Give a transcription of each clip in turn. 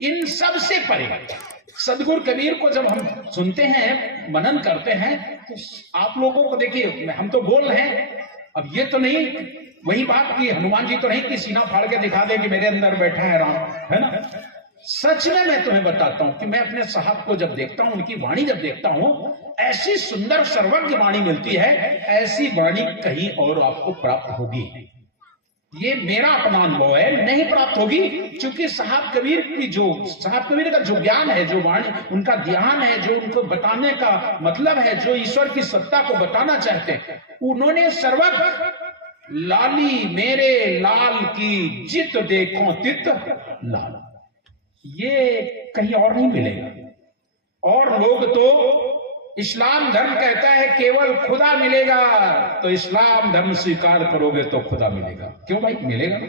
इन सब से परे। सदगुरु कबीर को जब हम सुनते हैं, मनन करते हैं, तो आप लोगों को देखिए, हम तो बोल रहे हैं, अब ये तो नहीं वही बात कि हनुमान जी तो नहीं कि सीना फाड़ के दिखा दे कि मेरे अंदर बैठा है राम, है ना। सच में मैं तुम्हें बताता हूं कि मैं अपने साहब को जब देखता हूं, उनकी वाणी जब देखता हूं, ऐसी सुंदर सर्वज्ञ वाणी मिलती है, ऐसी वाणी कहीं और आपको प्राप्त होगी, ये मेरा अपना अनुभव है, नहीं प्राप्त होगी। क्योंकि साहब कबीर का जो ज्ञान है, जो वाणी, उनका ध्यान है, जो उनको बताने का मतलब है, जो ईश्वर की सत्ता को बताना चाहते हैं, उन्होंने सर्वज्ञ लाली मेरे लाल की जित देखो तित लाल, ये कहीं और नहीं मिलेगा। और लोग तो इस्लाम धर्म कहता है केवल खुदा मिलेगा, तो इस्लाम धर्म स्वीकार करोगे तो खुदा मिलेगा। क्यों भाई, मिलेगा ना।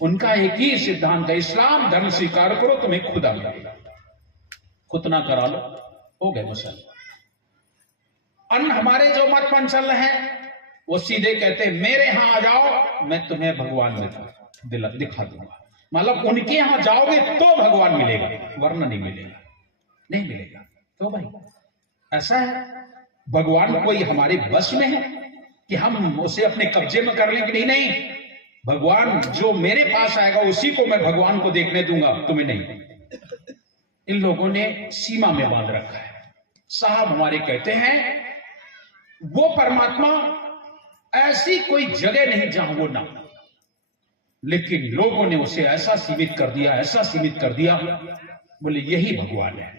उनका एक ही सिद्धांत है, इस्लाम धर्म स्वीकार करो तुम्हें खुदा मिलेगा, खुतना करा लो, हो गए मसल। अन्य हमारे जो मत पंचल हैं वो सीधे कहते हैं मेरे यहां आ जाओ, मैं तुम्हें भगवान दिखा दूंगा। मतलब उनके यहां जाओगे तो भगवान मिलेगा, वरना नहीं मिलेगा, नहीं मिलेगा। तो भाई ऐसा है, भगवान कोई हमारे बस में है कि हम उसे अपने कब्जे में कर लें कि नहीं, नहीं, भगवान जो मेरे पास आएगा उसी को मैं भगवान को देखने दूंगा, तुम्हें नहीं। इन लोगों ने सीमा में बांध रखा है। साहब हमारे कहते हैं वो परमात्मा ऐसी कोई जगह नहीं जहां वो ना, लेकिन लोगों ने उसे ऐसा सीमित कर दिया, ऐसा सीमित कर दिया, बोले यही भगवान है,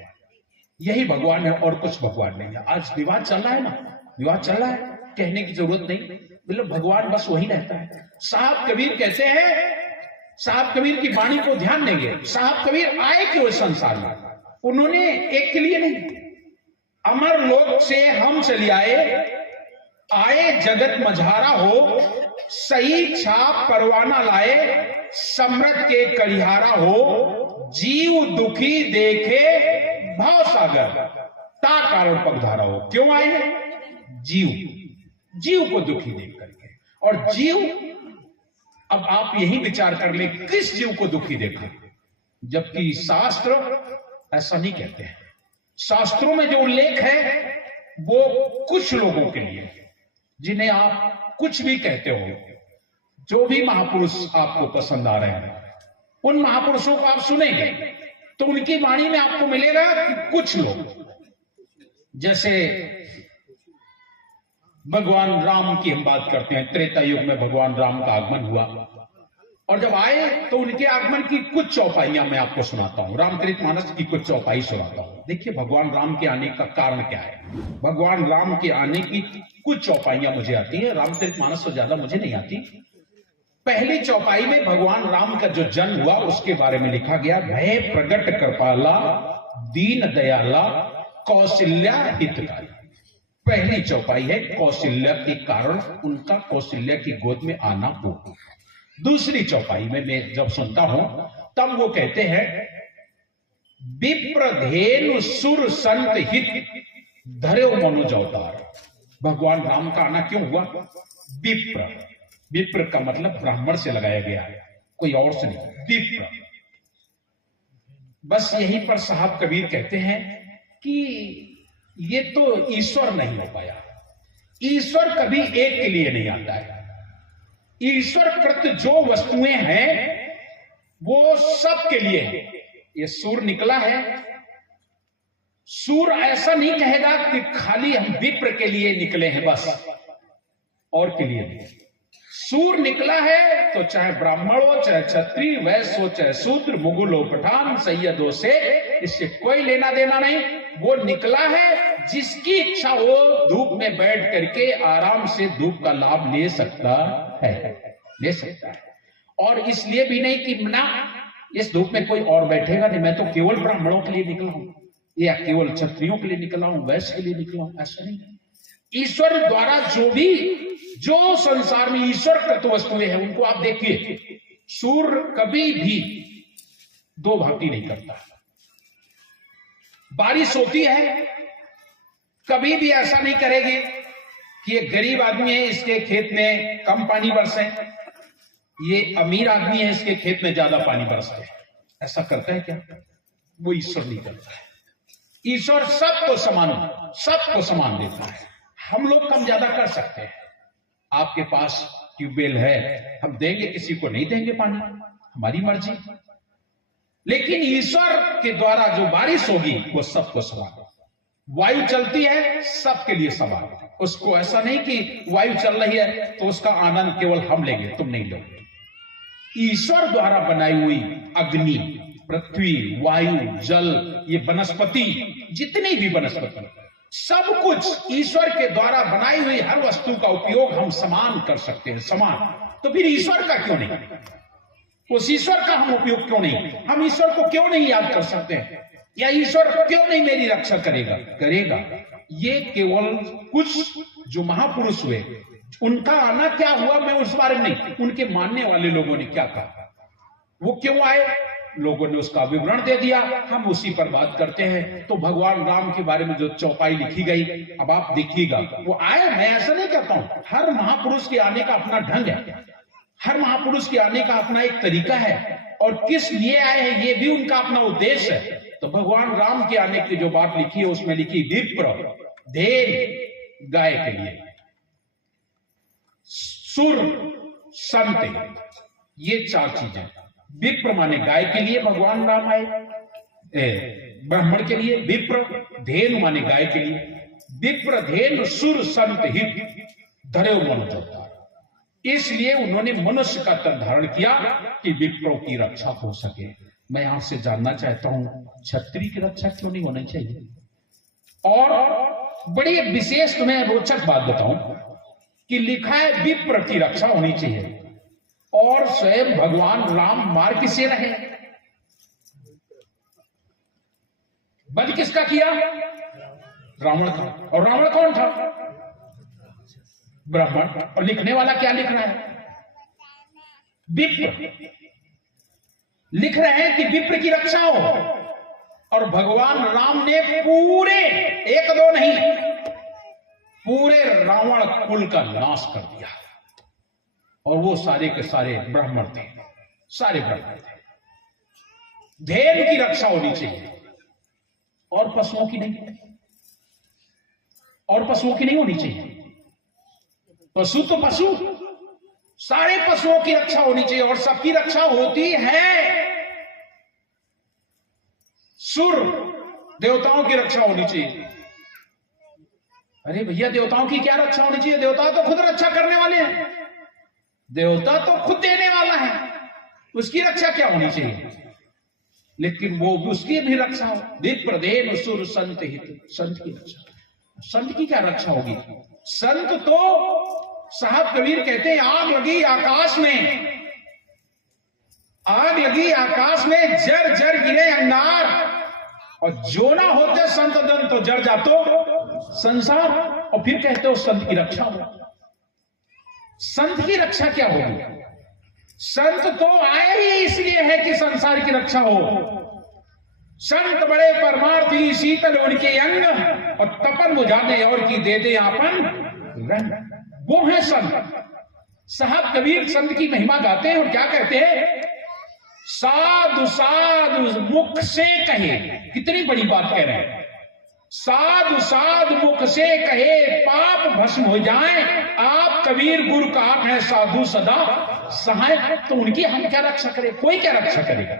यही भगवान है और कुछ भगवान नहीं है। आज विवाद चल रहा है ना, विवाद चल रहा है, कहने की जरूरत नहीं, मतलब भगवान बस वही रहता है। साहब कबीर कहते हैं, साहब कबीर की वाणी को ध्यान देंगे। साहब कबीर आए क्यों इस संसार में? उन्होंने एक के लिए नहीं, अमर लोक से हम चले आए जगत मझारा हो, सही छाप परवाना लाए, सम्रत के करिहारा हो, जीव दुखी देखे भाव सागर, ता कारण पगधारा हो। क्यों आए हैं? जीव को दुखी देख करके। और जीव, अब आप यही विचार कर ले, किस जीव को दुखी देखा? जबकि शास्त्र ऐसा नहीं कहते हैं। शास्त्रों में जो उल्लेख है वो कुछ लोगों के लिए, जिन्हें आप कुछ भी कहते हो, जो भी महापुरुष आपको पसंद आ रहे हैं, उन महापुरुषों को आप सुनेंगे तो उनकी वाणी में आपको मिलेगा कि कुछ लोग, जैसे भगवान राम की हम बात करते हैं, त्रेता युग में भगवान राम का आगमन हुआ, और जब आए तो उनके आगमन की कुछ चौपाइयां मैं आपको सुनाता हूं, रामचरितमानस की कुछ चौपाई सुनाता हूं। देखिए भगवान राम के आने का कारण क्या है। भगवान राम के आने की कुछ चौपाइयां मुझे आती है, रामचरितमानस से ज्यादा मुझे नहीं आती। पहली चौपाई में भगवान राम का जो जन्म हुआ उसके बारे में लिखा गया, भय प्रगट कृपाला दीन दयाला कौशल्या हितकारी। पहली चौपाई है कौशल्या के कारण उनका कौशल्या की गोद में आना हो। दूसरी चौपाई में मैं जब सुनता हूं तब वो कहते हैं, विप्रधेनु सुर संत हित धर्यो मनुज अवतार। भगवान राम का आना क्यों हुआ? विप्र का मतलब ब्राह्मण से लगाया गया है, कोई और से नहीं, विप्र। बस यहीं पर साहब कबीर कहते हैं कि ये तो ईश्वर नहीं हो पाया। ईश्वर कभी एक के लिए नहीं आता है। ईश्वर कृत जो वस्तुएं हैं वो सबके लिए है। ये सूर निकला है, सूर ऐसा नहीं कहेगा कि खाली हम विप्र के लिए निकले हैं बस, और के लिए नहीं। सूर निकला है तो चाहे ब्राह्मण हो, चाहे क्षत्रिय, वैश्य हो, चाहे शूद्र, मुगल हो, पठान, सैयद हो, से इससे कोई लेना देना नहीं। वो निकला है जिसकी इच्छा हो धूप में बैठ करके आराम से धूप का लाभ ले सकता है, ले सकता है। और इसलिए भी नहीं कि ना इस धूप में कोई और बैठेगा नहीं, मैं तो केवल ब्राह्मणों के लिए निकला हूं या केवल क्षत्रियों के लिए निकला हूं, वैश्य के लिए निकला हूं, ऐसा नहीं। ईश्वर द्वारा जो संसार में ईश्वर कृत वस्तुएं हैं उनको आप देखिए, सूर्य कभी भी दो भांति नहीं करता। बारिश होती है, कभी भी ऐसा नहीं करेगी कि ये गरीब आदमी है इसके खेत में कम पानी बरसे, ये अमीर आदमी है इसके खेत में ज्यादा पानी बरसे। ऐसा करता है क्या? वो ईश्वर नहीं करता है। ईश्वर सबको समान देता है। हम लोग कम ज्यादा कर सकते हैं। आपके पास ट्यूबवेल है, हम देंगे, किसी को नहीं देंगे पानी, हमारी मर्जी। लेकिन ईश्वर के द्वारा जो बारिश होगी वो सबको समान। वायु चलती है, सबके लिए समान। उसको ऐसा नहीं कि वायु चल रही है तो उसका आनंद केवल हम लेंगे, तुम नहीं लोगे। ईश्वर द्वारा बनाई हुई अग्नि, पृथ्वी, वायु, जल, ये वनस्पति, जितनी भी वनस्पति, सब कुछ ईश्वर के द्वारा बनाई हुई हर वस्तु का उपयोग हम समान कर सकते हैं, समान। तो फिर ईश्वर का क्यों नहीं? उस ईश्वर का हम उपयोग क्यों नहीं? हम ईश्वर को क्यों नहीं याद कर सकते हैं? या ईश्वर क्यों नहीं मेरी रक्षा करेगा? ये केवल कुछ जो महापुरुष हुए, उनका आना क्या हुआ मैं उस बारे में नहीं, उनके मानने वाले लोगों ने क्या कहा, वो क्यों आए, लोगों ने उसका विवरण दे दिया, हम उसी पर बात करते हैं। तो भगवान राम के बारे में जो चौपाई लिखी गई, अब आप देखिएगा, वो आए, मैं ऐसा नहीं कहता हूं। हर महापुरुष के आने का अपना ढंग है, हर महापुरुष के आने का अपना एक तरीका है, और किस लिए आए हैं ये भी उनका अपना उद्देश्य है। तो भगवान राम के आने की जो बात लिखी है उसमें लिखी विप्र, धेन गाय के लिए, सुर संत, ये चार चीजें। विप्र माने गाय के लिए भगवान राम आए, ब्राह्मण के लिए विप्र, धेनु माने गाय के लिए, विप्र धेनु सुर संत हित धर्यो मन जोता। इसलिए उन्होंने मनुष्य का तन धारण किया कि विप्रों की रक्षा हो सके। मैं यहां से जानना चाहता हूं, क्षत्रिय की रक्षा क्यों नहीं होनी चाहिए? और बड़ी एक विशेष तुम्हें रोचक बात बताऊं कि लिखा है विप्र की रक्षा होनी चाहिए, और स्वयं भगवान राम मार किसे रहे? वध किसका किया? रावण का। और रावण कौन था? ब्राह्मण। और लिखने वाला क्या लिख रहा है? विप्र। लिख रहे हैं कि विप्र की रक्षा हो, और भगवान राम ने पूरे, एक दो नहीं, पूरे रावण कुल का नाश कर दिया। और वो सारे के सारे ब्राह्मण थे, सारे ब्राह्मण थे। धेनु की रक्षा होनी चाहिए, और पशुओं की नहीं, और पशुओं की नहीं होनी चाहिए। पशु तो पशु, सारे पशुओं की रक्षा होनी चाहिए, और सबकी रक्षा होती है। सुर, देवताओं की रक्षा होनी चाहिए। अरे भैया, देवताओं की क्या रक्षा होनी चाहिए? देवता तो खुद रक्षा करने वाले हैं, देवता तो खुद देने वाला है, उसकी रक्षा क्या होनी चाहिए? लेकिन वो उसकी भी रक्षा हो। विप्र धेनु सुर संत हित, संत की रक्षा। संत की क्या रक्षा होगी? संत तो साहब कबीर कहते हैं, आग लगी आकाश में, आग लगी आकाश में, जर जर गिरे अंगार, और जो ना होते संत दन तो जर जातो संसार। और फिर कहते हो संत की रक्षा हो। संत की रक्षा क्या होगी? संत तो आए ही इसलिए है कि संसार की रक्षा हो। संत बड़े परमार्थी, शीतल उनके अंग, और तपन बुझाने और की दे दे आपन रंग, वो है संत। साहब कबीर संत की महिमा गाते हैं, और क्या कहते हैं? साधु साधु मुख से कहे, कितनी बड़ी बात कह रहे हैं। साधु साधु मुख से कहे, पाप भस्म हो जाए, आप कबीर गुरु का आप है साधु सदा सहाय। तो उनकी हम क्या रक्षा करें? कोई क्या रक्षा करेगा?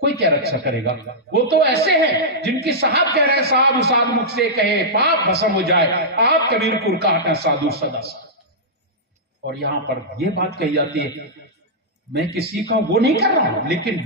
कोई क्या रक्षा करेगा? वो तो ऐसे हैं जिनकी साहब कह रहे हैं साधु साधु मुख से कहे, पाप भस्म हो जाए, आप कबीर गुरु का आप है साधु सदा सहाय। और यहां पर यह बात कही जाती है, मैं किसी का वो नहीं कर रहा हूं, लेकिन